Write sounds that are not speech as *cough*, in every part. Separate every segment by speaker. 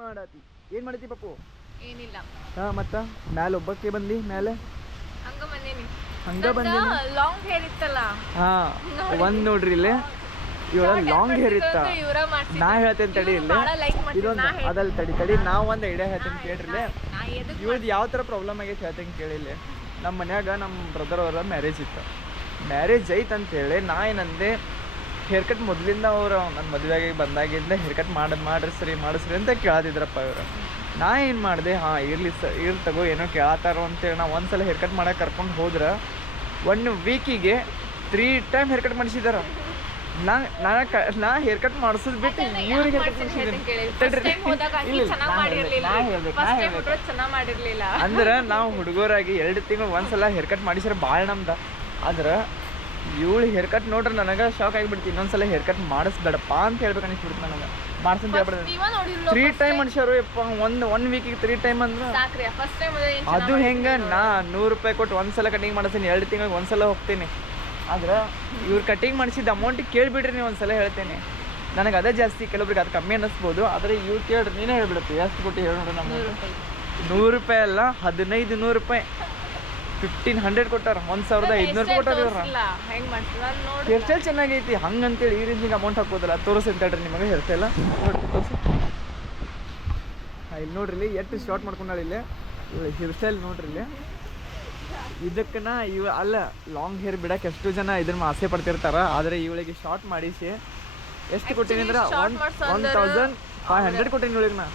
Speaker 1: ಮಾಡತಿ. ಏನ್ ಮಾಡತಿ ಪಪ್ಪು?
Speaker 2: ಏನಿಲ್ಲ.
Speaker 1: ಹಾ ಮತ್ತ? ಮ್ಯಾಲ ಒಬ್ಬಕ್ಕೆ ಬಂದಿ ಮ್ಯಾಲೆ?
Speaker 2: ಹಂಗ ಬಂದೇನಿ.
Speaker 1: ಹಂಗ ಬಂದೇನಿ?
Speaker 2: ಲಾಂಗ್ ಹೇರ್ ಇತ್ತಲ್ಲ.
Speaker 1: ಹಾ ಒಂದ್ ನೋಡ್ರಿ ಇಲ್ಲಿ. ಇವಳ ಲಾಂಗ್ ಹೇರ್ ಇತ್ತ. ನಾ ಹೇಳ್ತೇನೆ ತಡಿ ಇಲ್ಲ. ಇದೊಂದು ಅದಲ್ಲಿ ತಡಿ ತಡಿ. ನಾ ಒಂದ್ ಐಡಿಯಾ ಹೇಳ್ತೇನೆ ಕೇಳ್ರಿ
Speaker 2: ಎದಕ್
Speaker 1: ಯಾವ ತರ ಪ್ರಾಬ್ಲಮ್ ಆಗೈತೆ ಹೇಳ್ತೇನೆ ಕೇಳಿಲ್ಲ ನಮ್ಮ ಮನ್ಯಾಗ ನಮ್ಮ ಬ್ರದರ್ ಅವರ ಮ್ಯಾರೇಜ್ ಇತ್ತು. ಮ್ಯಾರೇಜ್ ಐತ್ ಅಂತ ಹೇಳಿ ನಾ ಏನಂದೆ ಹೇರ್ ಕಟ್ ಮೊದಲಿಂದ ಅವರು ನನ್ನ ಮದುವೆಗೆ ಬಂದಾಗಿಂದ ಹೇರ್ ಕಟ್ ಮಾಡಿ ಮಾಡಿಸ್ರಿ ಮಾಡಿಸ್ರಿ ಅಂತ ಕೇಳದಿದ್ರಪ್ಪ ಇವರು. ನಾ ಏನು ಮಾಡಿದೆ? ಹಾಂ ಇರಲಿ ಸ ಇರ್ಲಿ ತಗೋ ಏನೋ ಕೇಳತ್ತಾರೋ ಅಂತೇಳಿ ನಾ ಒಂದ್ಸಲ ಹೇರ್ ಕಟ್ ಮಾಡೋಕೆ ಕರ್ಕೊಂಡು ಹೋದ್ರೆ ಒನ್ ವೀಕಿಗೆ ತ್ರೀ ಟೈಮ್ ಹೇರ್ ಕಟ್ ಮಾಡಿಸಿದಾರ. ನಾ ನಾ ಕ ನಾ ಹೇರ್ ಕಟ್ ಮಾಡಿಸೋದು ಬಿಟ್ಟು ಇವ್ರಿಗೆ ಹೇರ್ ಕಟ್. ಮಾಡಿಸಿದ್ದೀನಿ. ಅಂದ್ರೆ ನಾವು ಹುಡುಗರಾಗಿ ಎರಡು ತಿಂಗಳು ಒಂದ್ಸಲ ಹೇರ್ ಕಟ್ ಮಾಡಿಸಿದ್ರೆ ಭಾಳ ನಮ್ದು. ಆದ್ರೆ ಇವಳು ಹೇರ್ ಕಟ್ ನೋಡ್ರಿ ನನಗೆ ಶಾಕ್ ಆಗಿಬಿಡ್ತು ಇನ್ನೊಂದ್ಸಲ ಹೇರ್ ಕಟ್ ಮಾಡಿಸ್ಬೇಡಪ್ಪ ಅಂತ ಹೇಳ್ಬೇಕು ಅನಿಸ್ಬಿಡ್ತು ನನಗೆ. ಮಾಡ್ಸಂತ
Speaker 2: ಹೇಳ್ಬಿಡ್ತು
Speaker 1: ತ್ರೀ ಟೈಮ್ ಮನುಷ್ಯರು ಯಪ್ಪ ಒಂದು ಒನ್ ವೀಕಿಗೆ ತ್ರೀ ಟೈಮ್ ಅಂದ್ರೆ? ಅದು ಹೆಂಗೆ? ನಾ ನೂರು ರೂಪಾಯಿ ಕೊಟ್ಟು ಒಂದ್ಸಲ ಕಟಿಂಗ್ ಮಾಡಿಸ್ತೀನಿ ಎರಡು ತಿಂಗಳಿಗೆ ಒಂದ್ಸಲ ಹೋಗ್ತೀನಿ. ಆದ್ರೆ ಇವ್ರು ಕಟಿಂಗ್ ಮಾಡಿಸಿದ ಅಮೌಂಟ್ ಕೇಳಿಬಿಡ್ರಿ ನೀವು ಒಂದ್ಸಲ ಹೇಳ್ತೇನೆ. ನನಗೆ ಅದೇ ಜಾಸ್ತಿ ಕೆಲವೊಬ್ರಿಗೆ ಅದು ಕಮ್ಮಿ ಅನ್ನಿಸ್ಬೋದು ಆದರೆ ಇವ್ರು ಕೇಳ್ರಿ ನೀನೇ ಹೇಳ್ಬಿಡುತ್ತೆ. ಎಷ್ಟು ಕೊಟ್ಟು ಹೇಳಿ ನೋಡ್ರಿ ನಮ್ಮ ನೂರು ರೂಪಾಯಿ ಅಲ್ಲ ಹದಿನೈದು ನೂರು ರೂಪಾಯಿ. ಫಿಫ್ಟೀನ್ ಹಂಡ್ರೆಡ್ ಕೊಟ್ಟಾರ. ಒಂದ್ ಸಾವಿರದ ಐದ್ನೂರು ಕೊಟ್ಟಾರ ಹೇರ್ ಸ್ಟೈಲ್ ಚೆನ್ನಾಗೈತಿ. ಹಂಗಂತೇಳಿ ಈ ರೀತಿ ಅಮೌಂಟ್ ಹಾಕೋದಲ್ಲ ತೋರಿಸಿ ಅಂತ ಹೇಳ್ರಿ ನಿಮಗೆ ಹೇರ್ ಸ್ಟೈಲ್ ನೋಡಿ ತೋರಿಸಿ. ಹಾಂ ಇಲ್ಲಿ ನೋಡ್ರಿ ಎಷ್ಟು ಶಾರ್ಟ್ ಮಾಡ್ಕೊಂಡಾಳ ಇಲ್ಲಿ. ಹೇರ್ ಸ್ಟೈಲ್ ನೋಡ್ರಿ ಇಲ್ಲಿ. ಇದಕ್ಕನ ಇವ ಅಲ್ಲ ಲಾಂಗ್ ಹೇರ್ ಬಿಡಕ್ಕೆ ಎಷ್ಟು ಜನ ಇದನ್ನ ಆಸೆ ಪಡ್ತಿರ್ತಾರ. ಆದರೆ ಇವಳಿಗೆ ಶಾರ್ಟ್ ಮಾಡಿಸಿ ಎಷ್ಟು ಕೊಟ್ಟಿನಿ ಅಂದ್ರೆ one one thousand five hundred ಕೊಟ್ಟಿನಿ ಇವಳಿಗೆ ನಾ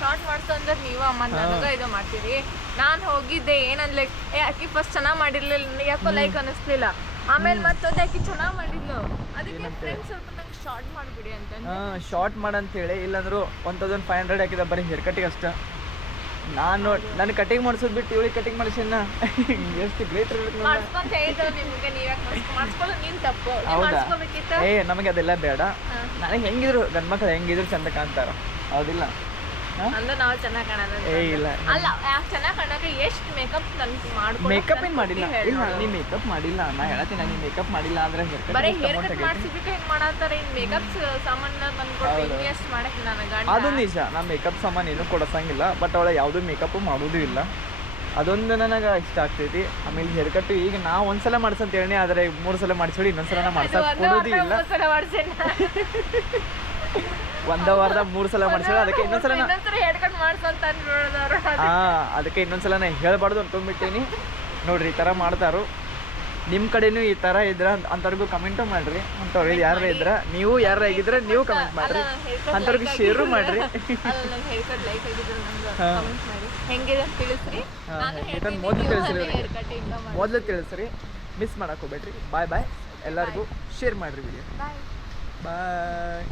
Speaker 2: ಶಾರ್ಟ್ ಮಾಡ್ಸಂದ್ರೆ ನೀವ ಅಮ್ಮ ನನಗ ಇದು ಮಾಡ್ತೀರಿ. ನಾನ್ ಹೋಗಿದ್ದೆ ಏನಂದ್ಲೆ ಏ ಅಕ್ಕಿ ಫಸ್ಟ್ ಚೆನ್ನಾಗ್ ಮಾಡಿರ್ಲಿಲ್ಲ ಯಾಕೋ ಲೈಕ್ ಅನಿಸ್ಲಿಲ್ಲ. ಆಮೇಲೆ ಮತ್ತೊಂದು ಅಕ್ಕಿ ಚೆನ್ನಾಗ್ ಮಾಡಿದ್ಲು. ಅದಕ್ಕೆ ಫ್ರೆಂಡ್ಸ್ ಸ್ವಲ್ಪ ನಂಗೆ ಶಾರ್ಟ್ ಮಾಡ್ಬಿಡಿ ಅಂತ
Speaker 1: ಹಾಂ ಶಾರ್ಟ್ ಮಾಡಂತೇಳಿ ಇಲ್ಲಾಂದ್ರು ಒನ್ ತೌಸಂಡ್ ಫೈವ್ ಹಂಡ್ರೆಡ್ ಹಾಕಿದ ಬರೀ ಹೇರ್ ಕಟ್ಟಿಗೆ ಅಷ್ಟ. ನಾನು ನನ್ನ ಕಟಿಂಗ್ ಮಾಡಿಸೋದು ಬಿಟ್ಟು ಇವಳಿಗೆ ಕಟಿಂಗ್ ಮಾಡಿಸಿನ ಎಷ್ಟು ಗ್ರೇಟ್ ಹೌದಾ? ಏ ನಮಗೆ ಅದೆಲ್ಲ ಬೇಡ. ನನಗೆ ಹೆಂಗಿದ್ರು ಗಂಡ್ ಮಕ್ಳು ಹೆಂಗಿದ್ರು ಚಂದ ಕಾಣ್ತಾರ. ಹೌದಿಲ್ಲ?
Speaker 2: ಅಂದ್ರೆ ನಾವು ಚೆನ್ನಾಗಿ ಕಾಣಲ್ಲ
Speaker 1: ಏ ಇಲ್ಲ.
Speaker 2: ಅಲ್ಲ ಚೆನ್ನಾಗಿ ಕಾಣಕ್ಕೆ ಎಷ್ಟು ಮೇಕಪ್ ನನ್ಗೆ ಮಾಡ್ಕೊಂಡು
Speaker 1: ಮೇಕಪ್ ಏನ್ ಮಾಡಿಲ್ಲ. ಇಲ್ಲ ನೀ ಮೇಕಪ್ ಮಾಡಿಲ್ಲ. ನಾ ಹೇಳತ್ತೀನಿ ನೀ ಮೇಕಪ್ ಮಾಡಿಲ್ಲ ಅಂದ್ರೆ
Speaker 2: ಬರೀ ಹೇರ್ ಕಟ್ ಮಾಡ್ಸಿಬಿಟ್ಟು ಹೆಂಗ್ ಮಾಡತ್ತಾರ ಇನ್ ಮೇಕಪ್ ಸಾಮಾನ್ ತಂದ್ಕೊಟ್ಟು ಇನ್ವೆಸ್ಟ್ ಮಾಡಕ್ ನನಗ
Speaker 1: ಅದು ನಿಜ. ನಾ ಮೇಕಪ್ ಸಾಮಾನು ಏನೂ ಕೊಡಸಂಗಿಲ್ಲ ಬಟ್ ಅವಳ ಯಾವುದೂ ಮೇಕಪ್ ಮಾಡೋದು ಇಲ್ಲ. ಅದೊಂದು ನನಗೆ ಇಷ್ಟ ಆಗ್ತೈತಿ. ಆಮೇಲೆ ಹೇರ್ ಕಟ್ ಈಗ ನಾ ಒಂದ್ಸಲ ಮಾಡ್ಸಂತ ಹೇಳಿ ಆದ್ರೆ ಮೂರು ಸಲ ಮಾಡಿಸ್ಬಿಡಿ ಇನ್ನೊಂದ್ಸಲ ನಾ ಮಾಡ್ಸಕ್ ಕೊಡೋದು ಇಲ್ಲ. *laughs* ಒಂದ ವಾರದ ಮೂರು ಸಲ ಮಾಡಿಸ್ಬಿಡಿ ಅದಕ್ಕೆ ಇನ್ನೊಂದ್ಸಲ ಹಾ ಅದಕ್ಕೆ ಇನ್ನೊಂದ್ಸಲ ನಾ ಹೇಳ್ಬಾರ್ದು ಅನ್ಕೊಂಡ್ಬಿಟ್ಟೀನಿ. ನೋಡ್ರಿ ಈ ಥರ ಮಾಡ್ತಾರು. ನಿಮ್ಮ ಕಡೆನೂ ಈ ಥರ ಇದ್ರ ಅಂಥವ್ರಿಗೂ ಕಮೆಂಟು ಮಾಡ್ರಿ. ಅಂಥವ್ರು ಯಾರು ಇದ್ರ ನೀವು ಯಾರ ಆಗಿದ್ರೆ ನೀವು ಕಮೆಂಟ್ ಮಾಡ್ರಿ. ಅಂಥವ್ರಿಗೆ ಶೇರ್ ಮಾಡ್ರಿ.
Speaker 2: ಮೊದ್ಲು ತಿಳಿಸ್ರಿ.
Speaker 1: ಮೊದ್ಲು ತಿಳಿಸ್ರಿ
Speaker 2: ಹೇರ್
Speaker 1: ಮೊದಲು ತಿಳಿಸ್ರಿ. ಮಿಸ್ ಮಾಡಕ್ಕೆ ಹೋಗ್ಬೇಡ್ರಿ. ಬಾಯ್ ಬಾಯ್ ಎಲ್ಲರಿಗೂ ಶೇರ್ ಮಾಡಿರಿ ವಿಡಿಯೋ ಬಾಯ್